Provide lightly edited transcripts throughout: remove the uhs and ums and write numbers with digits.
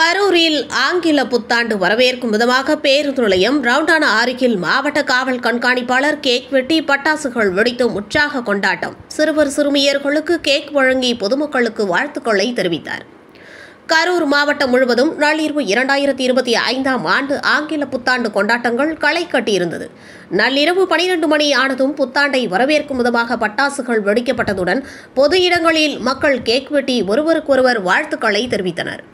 கரூரில் ஆங்கில புத்தாண்டு வரவேற்கும் விதமாக பேருந்து நிலையம் ரவுண்டானா அருகில் மாவட்ட காவல் கண்காணிப்பாளர் கேக் வெட்டி பட்டாசுகள் வெடித்து உற்சாக கொண்டாட்டம். சிறுவர் சிறுமியர்களுக்கு கேக் வழங்கி பொதுமக்களுக்கு வாழ்த்துக்களை தெரிவித்தார். கரூர் மாவட்டம் முழுவதும் நள்ளிரவு 2025ஆம் ஆண்டு ஆங்கில புத்தாண்டு கொண்டாட்டங்கள் களை கட்டியிருந்தது. நள்ளிரவு 12 மணி ஆனதும் புத்தாண்டை வரவேற்கும் விதமாக பட்டாசுகள் வெடிக்கப்பட்டதுடன் பொது இடங்களில் மக்கள் கேக் வெட்டி ஒருவருக்கொருவர் வாழ்த்துக்களை தெரிவித்தனர்.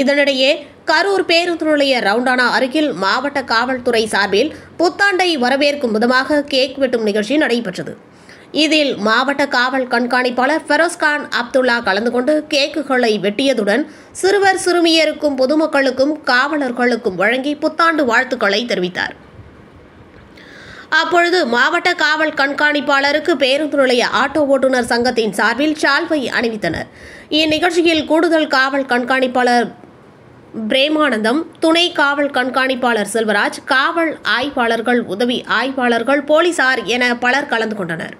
இதனிடையே கரூர் பேருந்து நிலைய ரவுண்டானா அருகில் மாவட்ட காவல்துறை சார்பில் புத்தாண்டை வரவேற்கும் விதமாக கேக் வெட்டும் நிகழ்ச்சி நடைபெற்றது. இதில் மாவட்ட காவல் கண்காணிப்பாளர் ஃபெரோஸ்கான் அப்துல்லா கலந்து கொண்டு கேக்குகளை வெட்டியதுடன் சிறுவர் சிறுமியருக்கும் பொதுமக்களுக்கும் காவலர்களுக்கும் வழங்கி புத்தாண்டு வாழ்த்துக்களை தெரிவித்தார். அப்பொழுது மாவட்ட காவல் கண்காணிப்பாளருக்கு பேருந்து நிலைய ஆட்டோ ஓட்டுநர் சங்கத்தின் சார்பில் சால்வை அணிவித்தனர். இந்நிகழ்ச்சியில் கூடுதல் காவல் கண்காணிப்பாளர் பிரேமானந்தம், துணை காவல் கண்காணிப்பாளர் செல்வராஜ், காவல் ஆய்வாளர்கள், உதவி ஆய்வாளர்கள், போலீசார் என பலர் கலந்து கொண்டனர்.